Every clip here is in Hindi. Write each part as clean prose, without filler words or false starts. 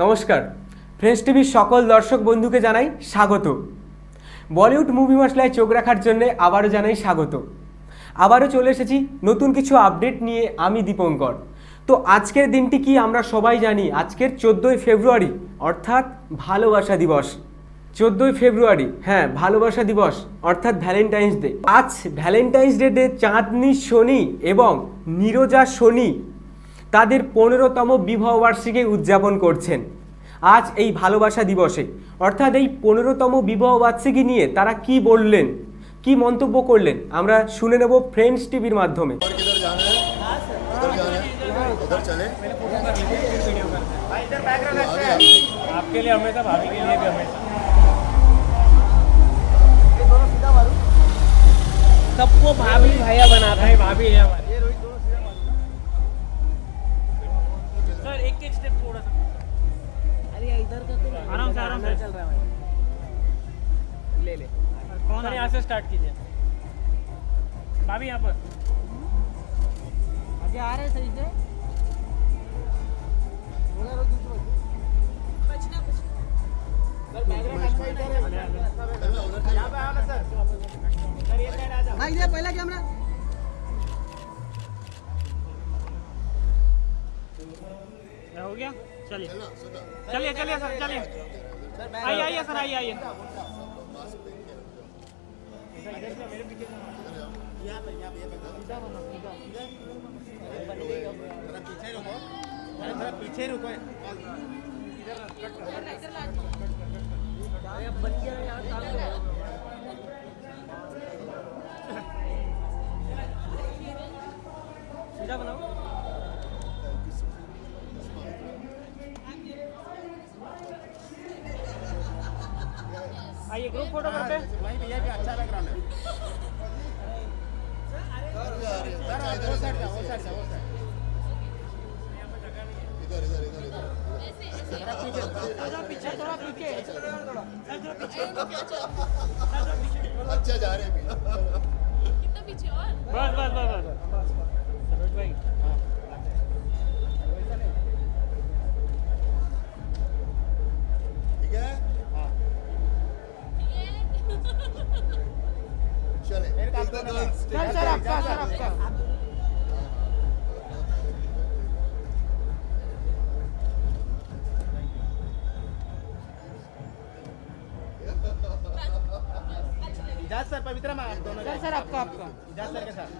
নমস্কার, ফ্রেন্ডস টিভির সকল দর্শক বন্ধুকে জানাই স্বাগত। বলিউড মুভি মশলায় চোখ রাখার জন্য আবারও জানাই স্বাগত। আবারও চলে এসেছি নতুন কিছু আপডেট নিয়ে, আমি দীপঙ্কর। তো আজকের দিনটি কি আমরা সবাই জানি, আজকের 14ই ফেব্রুয়ারি অর্থাৎ ভালোবাসা দিবস। 14ই ফেব্রুয়ারি, হ্যাঁ, ভালোবাসা দিবস অর্থাৎ ভ্যালেন্টাইন্স ডে। আজ ভ্যালেন্টাইন্স ডে চাঁদনি শনি এবং নীরজা শনি তাদের 15তম বিবাহবার্ষিকী উদযাপন করছেন আজ এই ভালোবাসা দিবসে। অর্থাৎ এই 15তম বিবাহবার্ষিকী নিয়ে তারা কি বললেন, কি মন্তব্য করলেন, আমরা শুনে নেব ফ্রেন্ডস টিভির মাধ্যমে। आपके लिए हमेशा, भाभी के लिए भी हमेशा। सबको भाभी भैया बनाता है, भाभी है हमारी। सर एक स्टेप थोड़ा सा, अरे इधर का आराम से चल रहा है भाई। ले कौन यहाँ से स्टार्ट कीजिए। भाभी यहाँ पर आगे आ रहे सही से। पहला कैमरा हो गया। चलिए चलिए चलिए सर, चलिए आइए आइए सर, आइए आइए। पीछे रुको, सीधा बनाओ। आइए ग्रुप फोटो करते हैं। भाई भैया भी अच्छा लग रहा है। सर वो साइड जाओ, वो साइड जाओ, वो साइड। इधर इधर इधर इधर पीछे थोड़ा पीछे, अच्छा जा रहे हैं। कितना पीछे और? बस बस बस बस सरोज भाई। ठीक है, हाँ चले। सर आपका इजाज सर, पवित्र में आप दोनों सर, सर आपका इजाज सर के साथ।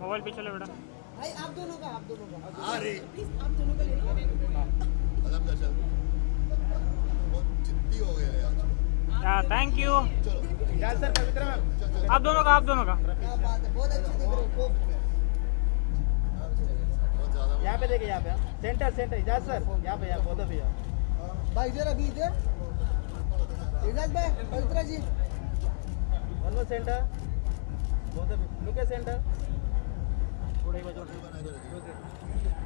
मोबाइल पे चलो बेटा भाई, आप दोनों का अरे प्लीज आप दोनों का ले लो। मतलब दर्शन बहुत जिद्दी हो गए आज। हां थैंक यू। इजाज सर, पवित्र मैम, आप दोनों का क्या बात है, बहुत अच्छे दिख रहे हो। यहां पे देखिए, यहां पे सेंटर इजाज सर, यहां पे बहुत भैया भाई इधर, अभी इधर इजाज भाई, पवित्र जी वन मोर सेंटर, बहुत लुक एट सेंटर। थोड़ा ही बचो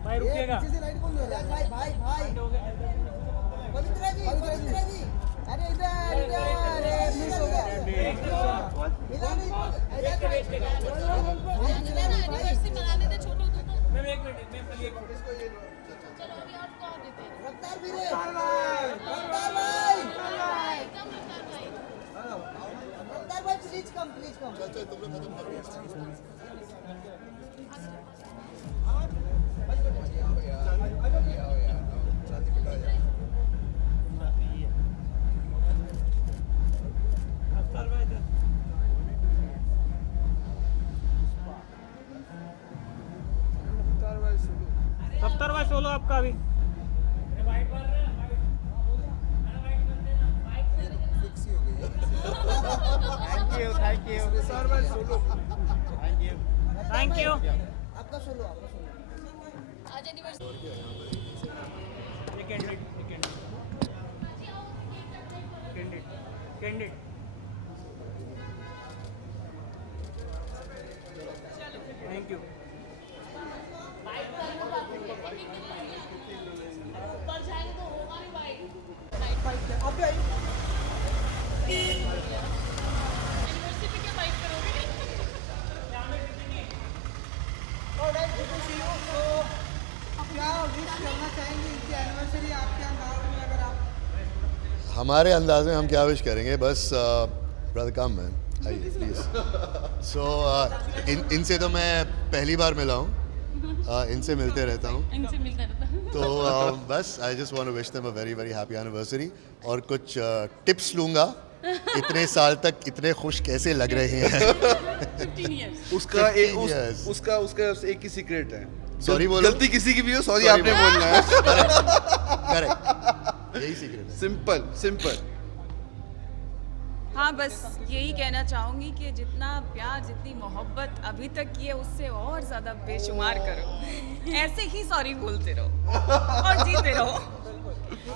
भाई, रुकिएगा। भाई भाई भाई पवित्र जी, अरे इधर अरे मिस हो गया। बनाने दे छोटू को। मैं एक मिनट मैं खाली एक फोटो इसको ये चलो अभी और को देते हैं। रफ्तार भी रे, रफ्तार भाई प्लीज कम चल तुम लोग खत्म करो। सत्तर बाय 16 आपका अभी। थैंक यू सर भाई, सोलो थैंक यू। आपका सोलो आज एनिवर्सरी। Candidate thank you. हमारे अंदाज में हम क्या विश करेंगे, बस ब्रदर कम मैन, आइए प्लीज। सो इनसे तो मैं पहली बार मिला हूँ, इनसे मिलते रहता हूँ, तो बस I just want to wish them a very very happy anniversary. और कुछ टिप्स लूँगा, इतने साल तक इतने खुश कैसे लग रहे हैं। उसका 15 एक years. उसका एक ही सीक्रेट है। Sorry बोलो। गलती किसी की भी हो, सॉरी Sorry आपने बोलो। बोलना है। करेक्ट, यही सीक्रेट है। Simple simple. हाँ, बस यही कहना चाहूँगी कि जितना प्यार, जितनी मोहब्बत अभी तक की है, उससे और ज़्यादा बेशुमार करो। ऐसे ही सॉरी बोलते रहो और जीते रहो।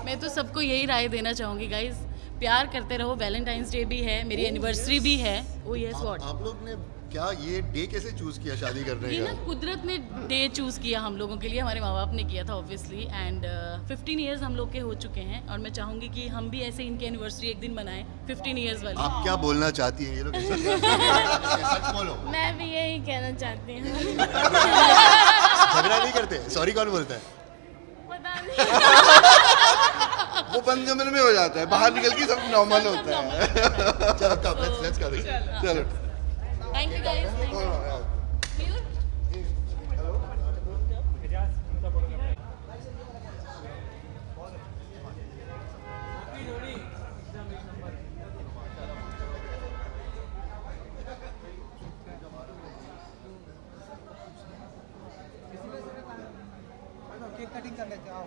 मैं तो सबको यही राय देना चाहूँगी गाइज, प्यार करते रहो। वैलेंटाइंस डे भी है, मेरी एनिवर्सरी भी है। ओ यस व्हाट, आप लोग ने क्या ये डे कैसे चूज किया शादी करने ये का? ना कुदरत ने डे चूज़ किया हम लोगों के लिए, हमारे माँ बाप ने किया था ऑब्वियसली। एंड 15 इयर्स हम लोग के हो चुके हैं और मैं चाहूँगी कि हम भी ऐसे इनकी एनिवर्सरी एक दिन मनाएं, 15 इयर्स वाली। आप क्या बोलना चाहती हैं? ये लोग सच बोलो। मैं भी यही कहना चाहती हूँ। झगड़ा नहीं करते? सॉरी कौन बोलता है? पता नहीं। वो बंद कमरे में हो जाता है, बाहर निकल के सब नॉर्मल होता है। चलो कब, लेट्स कर दे। चलो thank you guys. Cake cutting कर लेते आओ।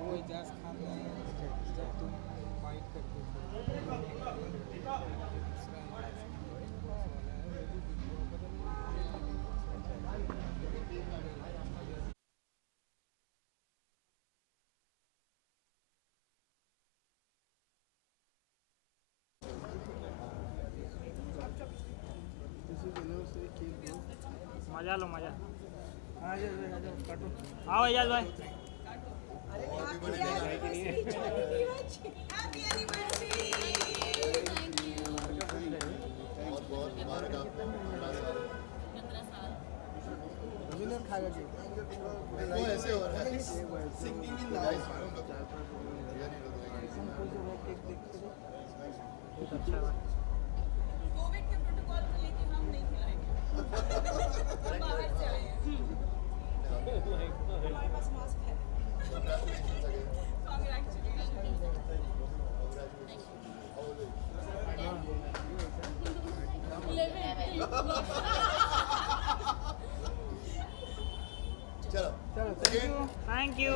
वो इजाज खान ने जब तुम फाइट करते मजा लो मजा। आ जाओ काटो। आओ एजाज भाई। ऐसे हो रहा है। कोविड के प्रोटोकॉल को लेके हम नहीं खिलाएंगे। हम बाहर से आए हैं। हमारे पास मास्क है। चलो थैंक यू।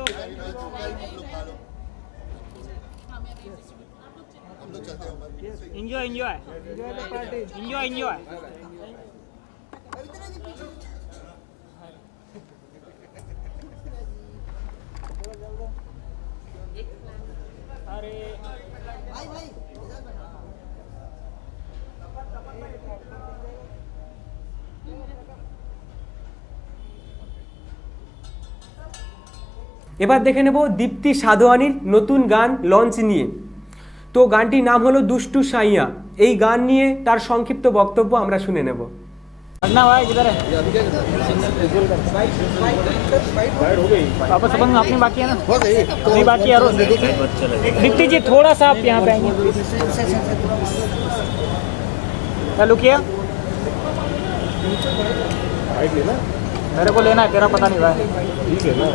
हम लोग चलते हैं। Enjoy enjoy enjoy enjoy. अरे भाई भाई এবার দেখে নেব দীপ্তি সাধোয়ানির নতুন গান লঞ্চ নিয়ে। তো গানটির নাম হলো দুষ্টু সাইয়া। এই গান নিয়ে তার সংক্ষিপ্ত বক্তব্য আমরা শুনে নেব। ना भाई किधर है? वापस अपन अपनी बाकी है ना? नहीं बाकी है। दीप्ति जी थोड़ा सा आप यहाँ पे आएंगे। चालू किया? मेरे को लेना है, तेरा पता नहीं भाई। ठीक है ना,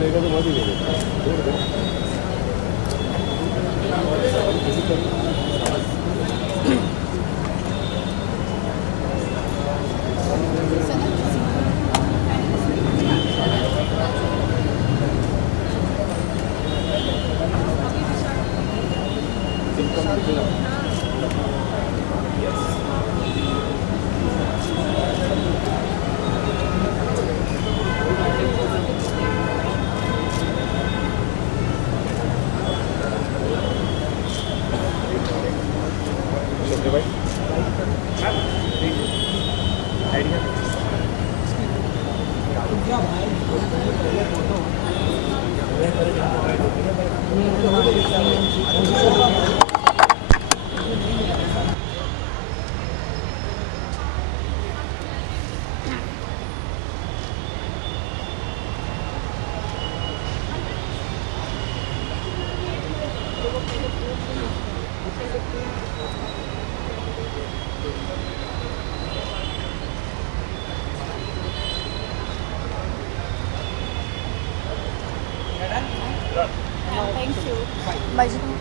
लेगा तो मत ही लेगा। Thank you.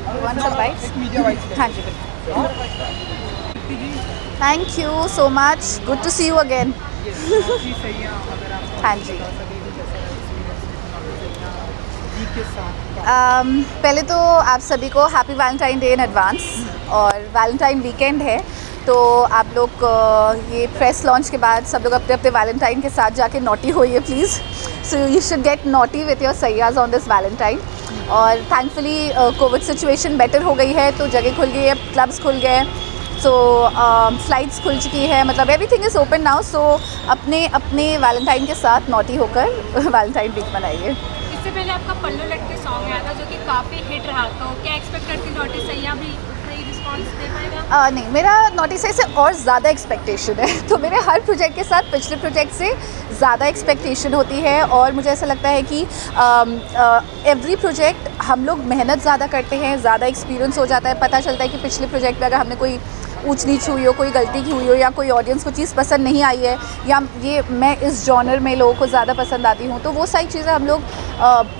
You want some bites? हाँ जी thank you so much, good to see you again. हाँ जी पहले तो आप सभी को happy Valentine day in advance, और वैलेंटाइन वीकेंड है तो आप लोग ये प्रेस लॉन्च के बाद सब लोग अपने अपने वैलेंटाइन के साथ जाके नॉटी होइए please. So you should get naughty with your सैयाज ऑन दिस वैलेंटाइन। और थैंकफुली कोविड सिचुएशन बेटर हो गई है तो जगह खुल गई है, क्लब्स खुल गए, सो फ्लाइट्स खुल चुकी है, मतलब एवरीथिंग इज़ ओपन नाउ। सो अपने अपने वैलेंटाइन के साथ नॉटी होकर वैलेंटाइन वीक मनाइए। इससे पहले आपका पल्लू लटके सॉन्ग आया था जो कि काफ़ी हिट रहा, तो क्या एक्सपेक्ट करती नॉटी सैया भी उतना ही रिस्पॉन्स दे पाएगा? नहीं, मेरा नॉटी सैया से और ज़्यादा एक्सपेक्टेशन है। तो मेरे हर प्रोजेक्ट के साथ पिछले प्रोजेक्ट से ज़्यादा एक्सपेक्टेशन होती है, और मुझे ऐसा लगता है कि एवरी प्रोजेक्ट हम लोग मेहनत ज़्यादा करते हैं, ज़्यादा एक्सपीरियंस हो जाता है, पता चलता है कि पिछले प्रोजेक्ट में अगर हमने कोई ऊंच नीच हुई हो, कोई गलती की हुई हो, या कोई ऑडियंस को चीज़ पसंद नहीं आई है, या ये मैं इस जॉनर में लोगों को ज़्यादा पसंद आती हूँ, तो वो सारी चीज़ें हम लोग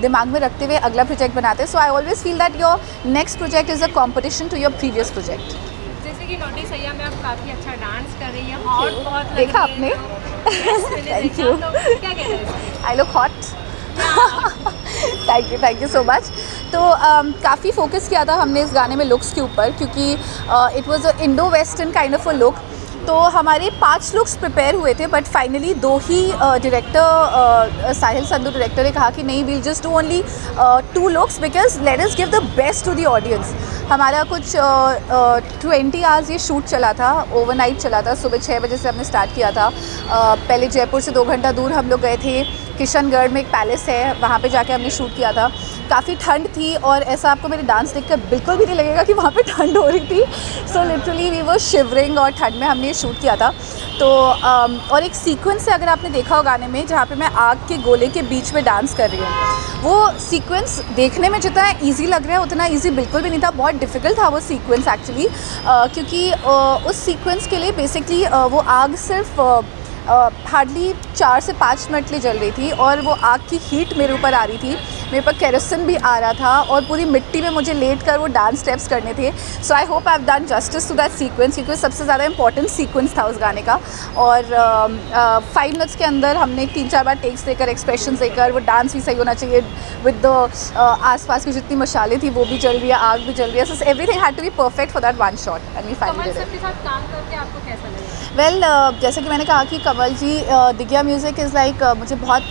दिमाग में रखते हुए अगला प्रोजेक्ट बनाते हैं। So I always feel that your next project is a competition to your previous project. जैसे कि नॉटी सैया में आप काफ़ी अच्छा डांस कर रही हैं, हॉट बहुत लग देखा रही है, आपने? तो Thank you. क्या कह रहे हैं? I look hot. Thank you so much. तो काफ़ी फोकस किया था हमने इस गाने में लुक्स के ऊपर, क्योंकि it was a Indo western kind of a look. तो हमारे 5 लुक्स प्रिपेयर हुए थे, बट फाइनली 2 ही डायरेक्टर साहिल संधू डायरेक्टर ने कहा कि नहीं, we'll just do only 2 looks because let us give the best to the audience. हमारा कुछ 20 आवर्स ये शूट चला था, ओवरनाइट चला था, सुबह 6 बजे से हमने स्टार्ट किया था। पहले जयपुर से 2 घंटा दूर हम लोग गए थे, किशनगढ़ में एक पैलेस है, वहाँ पे जाके हमने शूट किया था। काफ़ी ठंड थी, और ऐसा आपको मेरे डांस देखकर बिल्कुल भी नहीं लगेगा कि वहाँ पे ठंड हो रही थी। So literally we were shivering, और ठंड में हमने ये शूट किया था। तो और एक सीक्वेंस है, अगर आपने देखा हो गाने में, जहाँ पे मैं आग के गोले के बीच में डांस कर रही हूँ, वो सीक्वेंस देखने में जितना ईजी लग रहा है उतना ईजी बिल्कुल भी नहीं था। बहुत डिफ़िकल्ट था वो सीक्वेंस एक्चुअली, क्योंकि उस सीक्वेंस के लिए बेसिकली वो आग सिर्फ हार्डली 4 से 5 मिनट लिए जल रही थी, और वो आग की हीट मेरे ऊपर आ रही थी, मेरे पर केरोसिन भी आ रहा था, और पूरी मिट्टी में मुझे लेट कर वो डांस स्टेप्स करने थे। So I hope I have done justice to that sequence, क्योंकि सबसे ज़्यादा इंपॉर्टेंट सीक्वेंस था उस गाने का। और 5 मिनट्स के अंदर हमने 3-4 बार टेक्स देकर, एक्सप्रेशन देकर, वो डांस भी सही होना चाहिए, विद द आसपास की जितनी मशालें थी वो भी जल रही है, आग भी जल रही है। So everything had to be perfect for that one shot, and we finally did it. के साथ काम करके आपको कैसा लगा? वेल जैसे कि मैंने कहा कि कमल जी, दिग्या म्यूज़िक इज़ लाइक, मुझे बहुत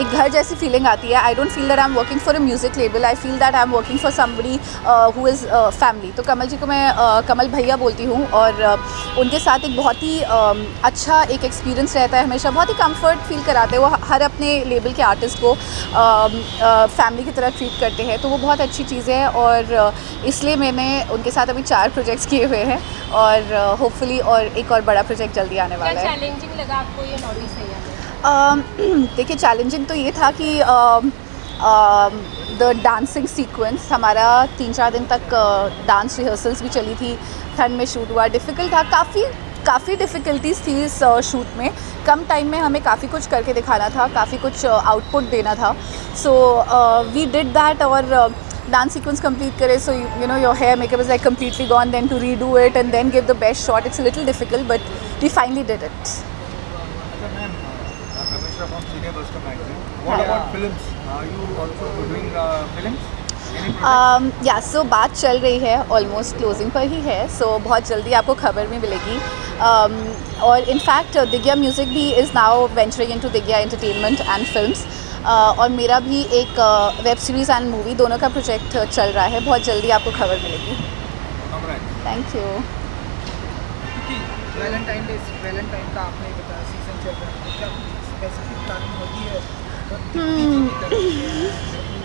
एक घर जैसी फीलिंग आती है। I don't feel that I am working for a music label, I feel that I am working for somebody who is family. तो कमल जी को मैं कमल भैया बोलती हूँ, और उनके साथ एक बहुत ही अच्छा एक एक्सपीरियंस रहता है हमेशा, बहुत ही कंफर्ट फील कराते हैं वो हर अपने लेबल के आर्टिस्ट को फैमिली की तरह ट्रीट करते हैं, तो वो बहुत अच्छी चीज़ है। और इसलिए मैंने उनके साथ अभी 4 प्रोजेक्ट्स किए हुए हैं, और होपफुली और एक और बड़ा प्रोजेक्ट जल्दी आने वाला है। चैलेंजिंग लगा आपको ये नॉटी सैया में? देखिए, चैलेंजिंग तो ये था कि द डांसिंग सीक्वेंस हमारा 3-4 दिन तक डांस रिहर्सल्स भी चली थी, ठंड में शूट हुआ, डिफ़िकल्ट था, काफ़ी डिफ़िकल्टीज़ थी इस शूट में। कम टाइम में हमें काफ़ी कुछ करके दिखाना था, काफ़ी कुछ आउटपुट देना था। सो वी डिड दैट, और डांस सीक्वेंस कंप्लीट करे, so you know your hair makeup is like completely gone, then to redo it and then give the best shot, it's a little difficult, but we finally did it. What about films? Are you also doing films? या सो बात चल रही है, ऑलमोस्ट क्लोजिंग पर ही है, सो बहुत जल्दी आपको खबर भी मिलेगी। और इनफैक्ट दिग्या म्यूज़िक भी is now venturing into Digya entertainment and films, और मेरा भी एक वेब सीरीज़ एंड मूवी दोनों का प्रोजेक्ट चल रहा है, बहुत जल्दी आपको खबर मिलेगी। Thank you. वैलेंटाइन का आपने बताया सीजन चल रहा है, क्या स्पेसिफिक प्लानिंग होती है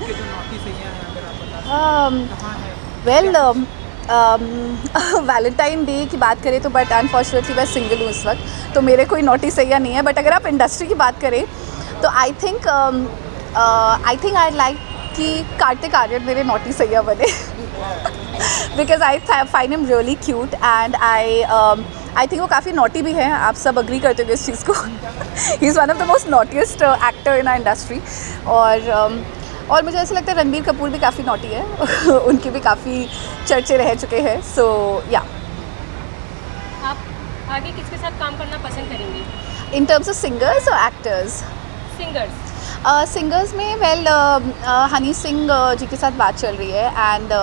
उनके जो नॉटी सैया हैं, अगर आप वेल वैलेंटाइन डे की बात करें तो बट अनफॉर्चुनेटली मैं सिंगल हूँ इस वक्त, तो मेरे कोई नॉटी सैया नहीं है. बट अगर आप इंडस्ट्री की बात करें तो आई थिंक आई लाइक कि कार्तिक आर्यन मेरे नॉटी सैया बने. Because I find him really cute and I think वो काफ़ी नॉटी भी हैं. आप सब अग्री करते हो इस चीज़ को. He is one of the most naughtiest actor in our industry. और मुझे ऐसा लगता है रणबीर कपूर भी काफ़ी नॉटी है. उनके भी काफ़ी चर्चे रह चुके हैं. सो या आप आगे किसके साथ काम करना पसंद करेंगे? इन टर्म्स ऑफ सिंगर्स और एक्टर्स. सिंगर्स. सिंगर्स में वेल हनी सिंह जी के साथ बात चल रही है and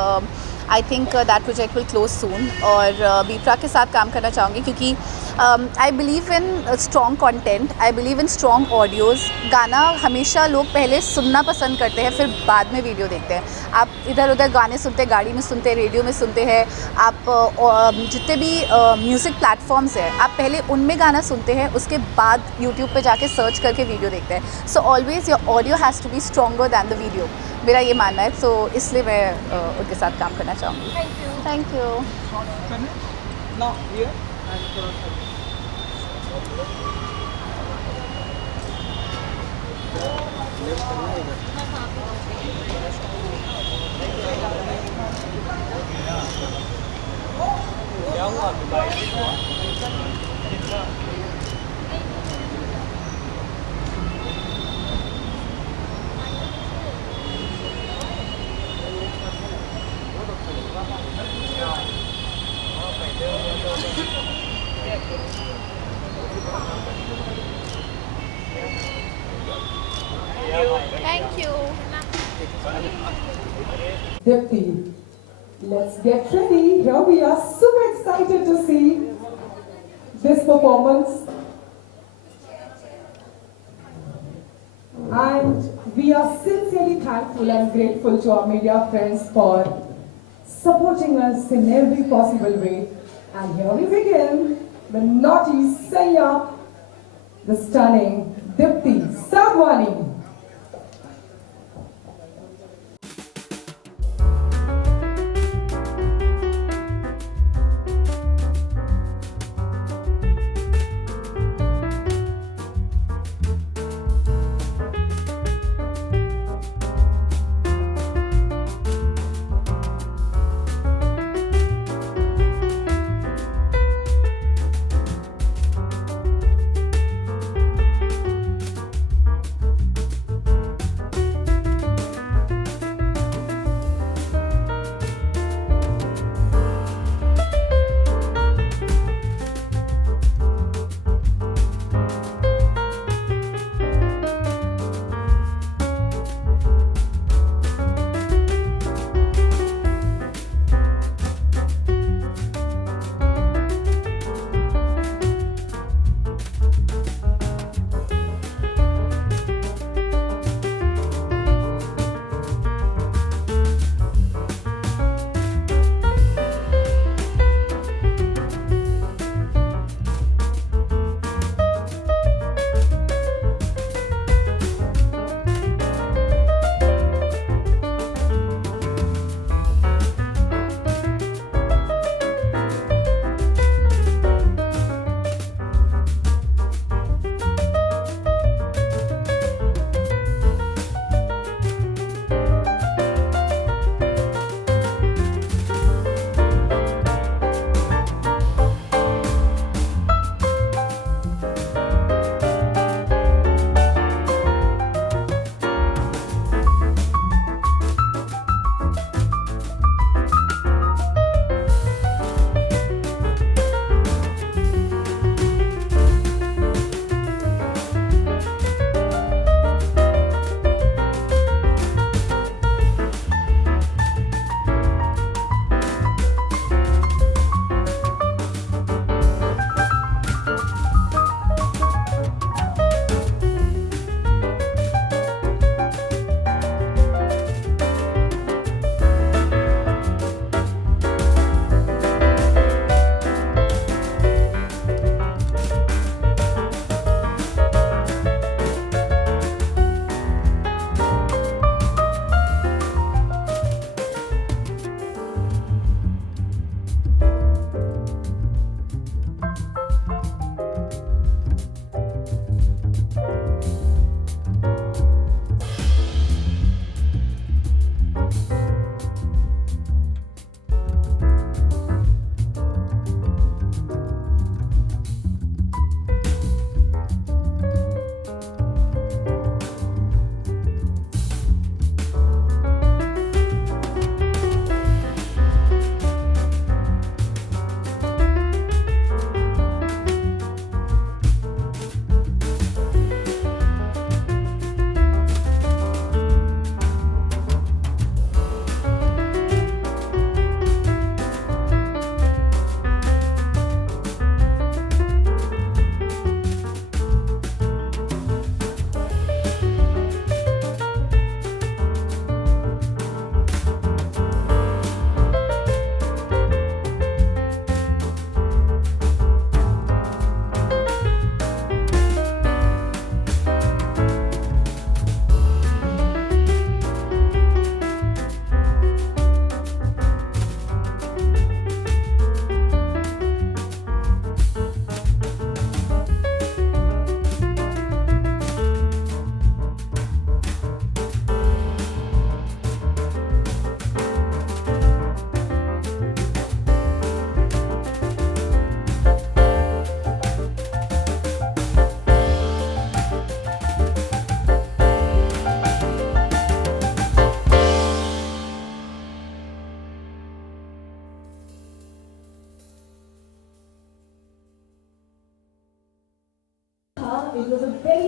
I think that project will close soon. और बीप्रा के साथ काम करना चाहूँगी क्योंकि I believe in strong content. I believe in strong audios. गाना हमेशा लोग पहले सुनना पसंद करते हैं, फिर बाद में वीडियो देखते हैं. आप इधर उधर गाने सुनते हैं, गाड़ी में सुनते हैं, रेडियो में सुनते हैं, आप जितने भी म्यूज़िक प्लेटफॉर्म्स हैं आप पहले उनमें गाना सुनते हैं, उसके बाद यूट्यूब पे जाके सर्च करके वीडियो देखते हैं. So always your audio has to be stronger than the video. मेरा ये मानना है. तो इसलिए मैं उनके साथ काम करना चाहूँगी. Thank you. Now here and cross. Thank you. Dipti, let's get ready. Here we are super excited to see this performance. And we are sincerely thankful and grateful to our media friends for supporting us in every possible way. And here we begin the naughty Sayya, the stunning Dipti Sagwani.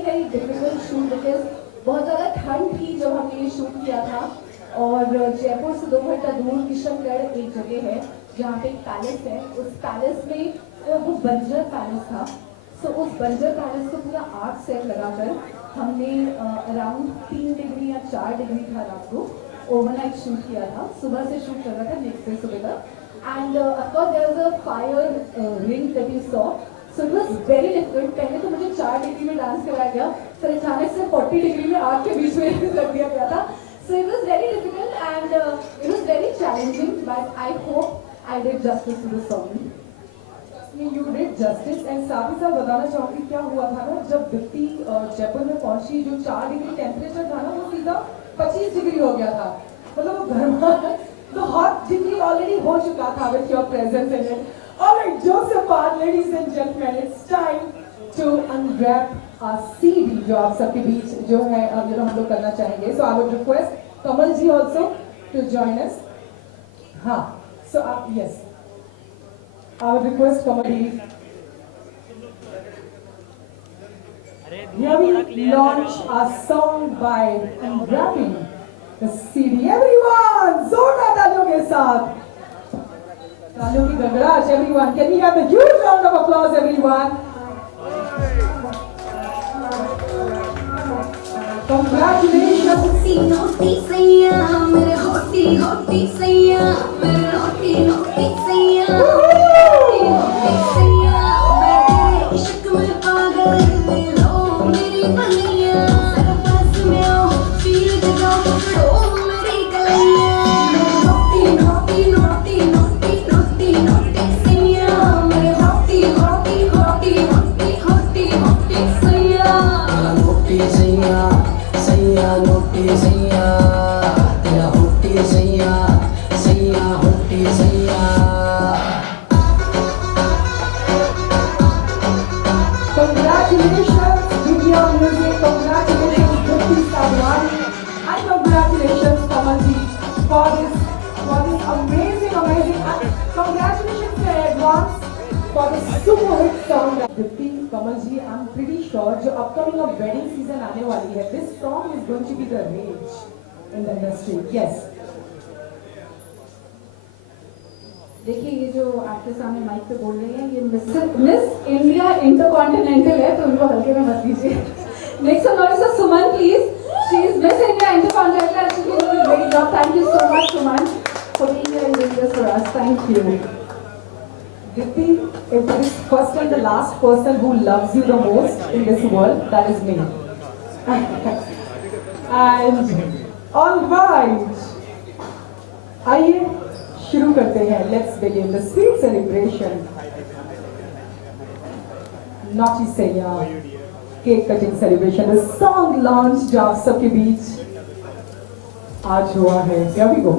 very difficult shoot because बहुत ज़्यादा ठंड थी जब हमने ये शूट किया था और जयपुर से 2 घंटा दूर किशनगढ़ एक जगह है जहाँ पे एक पैलेस है। उस पैलेस में वो बंजर पैलेस था। सो उस बंजर पैलेस को पूरा 8 सेट लगाकर हमने अराउंड 3 डिग्री या 4 डिग्री था रात को ओवरनाइट शूट किया था। सुबह से शूट कर रहा था नेक्स्ट डे सुबह तक। And of course there was a fire ring that you saw. So it was very difficult. पहले तो मुझे 4 डिग्री में डांस कराया गया, फिर अचानक से 40 डिग्री में आग के बीच में कर दिया गया था। So it was very difficult and it was very challenging, but I hope I did justice to the song. You did justice and साथ ही साथ बताना चाहूँगी क्या हुआ था ना, जब दीप्ति जयपुर में पहुंची, जो 4 डिग्री टेम्परेचर था ना वो सीधा 25 डिग्री हो गया था। मतलब वो घर तो हॉट डिग्री ऑलरेडी हो चुका था with your presence in it. Alright, jokes apart, ladies and gentlemen, it's time to unwrap our CD जो आप सबके बीच जो है हम लोग करना चाहेंगे. So I would request Kamal ji also to join us. हाँ, so yes. I would request Kamal ji. Here we launch our song by unwrapping the CD. Everyone, जोरदार तालियों के साथ. तालियों की गड़गड़ाहट, everyone. Can we have a huge round of applause, everyone? I'm pretty sure जो upcoming of wedding season आने वाली है, this song is going to be the rage in the industry. Yes. देखिए ये जो एक्टर सामने माइक पे बोल रही है, ये मिस इंडिया इंटरकॉन्टिनेंटल है, तो उनको हल्के में मत लीजिए. Next one is Suman, please. She is Miss India Intercontinental and she is doing a great job. Thank you so much, Suman, for being here and doing this for us. Thank you. Dipti, if there is first and the last person who loves you the most in this world, that is me. And all right, आइए शुरू करते हैं. Let's begin the sweet celebration. Naughty Saiya, cake cutting celebration, the song launch जो आप सबके बीच आज हुआ है. Here we go.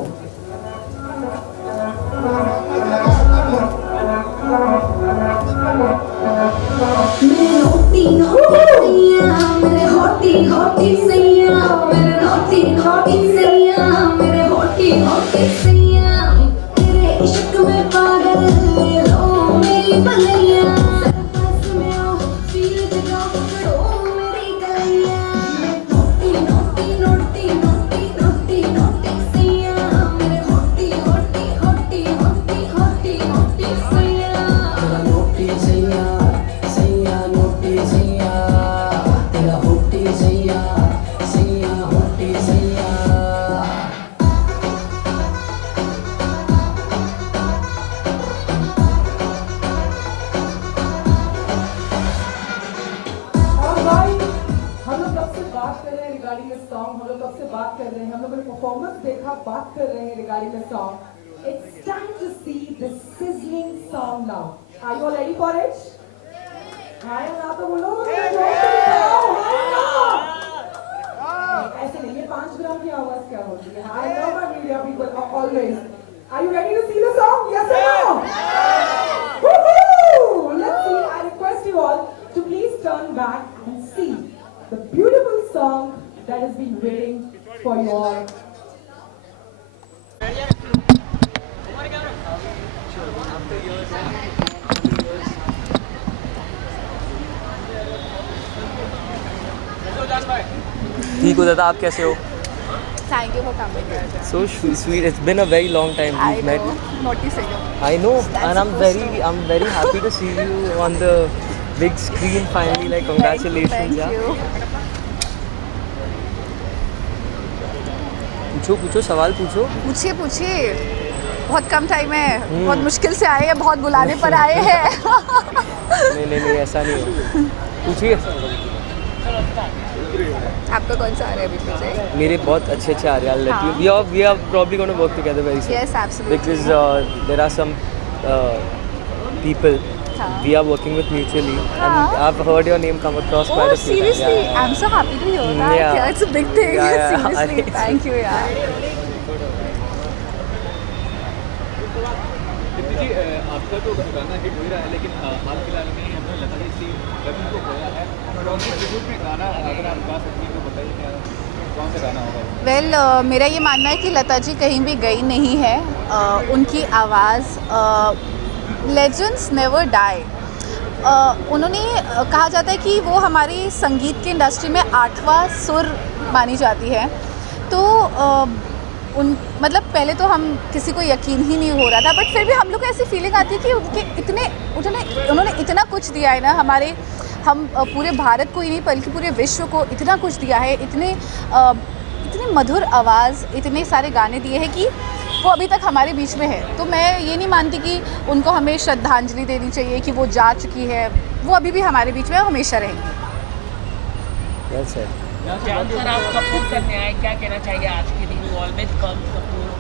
It's time to see the sizzling song now. Are you all ready for it? हाँ ना तो बोलो. ऐसे नहीं, ये 5 ग्राम की आवाज क्या होती है? I know my media people always. Are you ready to see the song? Yes or no? Woohoo! Let's see. I request you all to please turn back and see the beautiful song that has been waiting for you all. ठीक हो दादा, आप कैसे हो? Thank you for coming. So sweet. It's been a very long time I we've met. know. Naughty Sayo. I know, That's and supposed to I'm very happy to see you on the big screen finally. Like congratulations, Thank yeah. you. पूछो सवाल पूछो. पूछिए. बहुत कम टाइम है. बहुत मुश्किल से आए हैं. बहुत बुलाने पर आए हैं. नहीं ऐसा नहीं है. पूछिए. आपका कौन सा आ रहा है अभी प्रोजेक्ट? मेरे बहुत अच्छे आ रहे हैं. Let you. We are probably going to work together very soon. Yes, absolutely. Because there are some people we are working with mutually, and I've heard your name come across quite a few times. Seriously, I'm so happy to hear that. Yeah. It's a big thing. Seriously, thank you, यार. आपका तो गाना हिट हो रहा है, लेकिन हाल फिलहाल में ही हमने लता जी से रवि को खोया है, और उनके ट्रिब्यूट में गाना अगर आप गा सकती हैं तो बताइए क्या कौन सा गाना होगा? वेल मेरा ये मानना है कि लता जी कहीं भी गई नहीं है. उनकी आवाज़ लेजेंड्स नेवर डाई. उन्होंने कहा जाता है कि वो हमारी संगीत की इंडस्ट्री में 8वां सुर मानी जाती है. तो मतलब पहले तो हम किसी को यकीन ही नहीं हो रहा था, बट फिर भी हम लोग को ऐसी फीलिंग आती है कि उन्होंने इतना कुछ दिया है ना हम पूरे भारत को ही नहीं बल्कि पूरे विश्व को इतना कुछ दिया है. इतने मधुर आवाज़, इतने सारे गाने दिए हैं कि वो अभी तक हमारे बीच में है. तो मैं ये नहीं मानती कि उनको हमें श्रद्धांजलि देनी चाहिए कि वो जा चुकी है. वो अभी भी हमारे बीच में हमेशा रहेंगी. जानकर आप सपोर्ट करने आए, क्या कहना चाहिए आज के दिन? You always come support.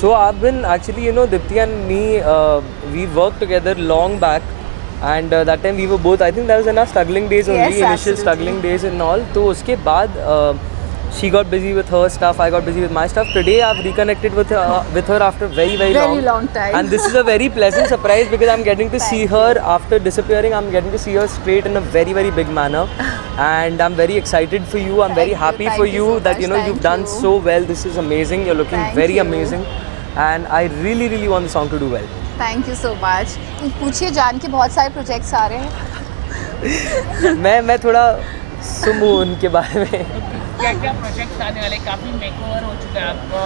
So I've been actually, Dipti and me, we worked together long back, and that time we were both, I think that was in our struggling days only, Yes, initial absolutely. struggling days and all. तो उसके बाद she got busy with her stuff, I got busy with my stuff. Today I've reconnected with her after very long time. And this is a very pleasant surprise because I'm getting to see her after disappearing. I'm getting to see her straight in a very big manner, and I'm very excited for you. I'm very happy for you so that much. you've Thank done you. so well. This is amazing. You're looking Thank very you. amazing, and I really want the song to do well. Thank you so much. पूछिए, जान के बहुत सारे प्रोजेक्ट्स आ रहे हैं. मैं थोड़ा सुनूं उनके बारे में. क्या प्रोजेक्ट्स आने वाले? काफ़ी मेकओवर हो चुका है आपका,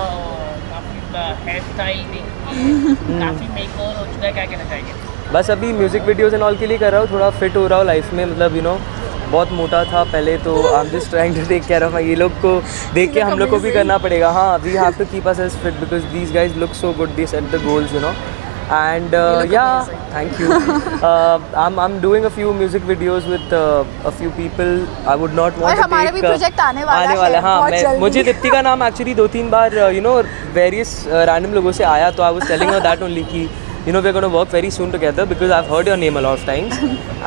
काफ़ी हेयर स्टाइल भी काफ़ी मेकओवर हो चुका है, क्या कहना चाहिए? बस अभी म्यूज़िक वीडियोज़ एंड ऑल के लिए कर रहा हूँ. थोड़ा फिट हो रहा हूँ लाइफ में. मतलब बहुत मोटा था पहले, तो I am just trying to take care of my. ये लोग को देख के हम लोग को भी करना पड़ेगा. हाँ, we have to keep us fit because these guys look so good. They set the goals, and thank you. I'm doing a few music videos with a few people. I would not want to हमारा भी प्रोजेक्ट आने वाला है. हाँ, बहुत जल्दी. मुझे दीप्ति का नाम एक्चुअली 2-3 बार वेरियस रैंडम लोगों से आया, तो I was telling her that only कि we're going to work very soon together because I've heard your name a lot of times.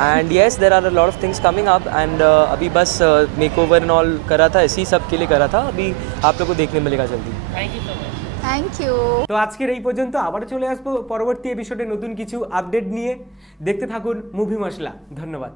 And yes, there are a lot of things coming up, and अभी बस makeover and all करा था, इसी सब के लिए करा था. अभी आप लोग को देखने मिलेगा जल्दी. Thank you so much. Thank you. তো আজকের এই পর্যন্ত. আবার চলে আসবো পরবর্তী এপিসোডে নতুন কিছু আপডেট নিয়ে. দেখতে থাকুন মুভি মশলা. ধন্যবাদ.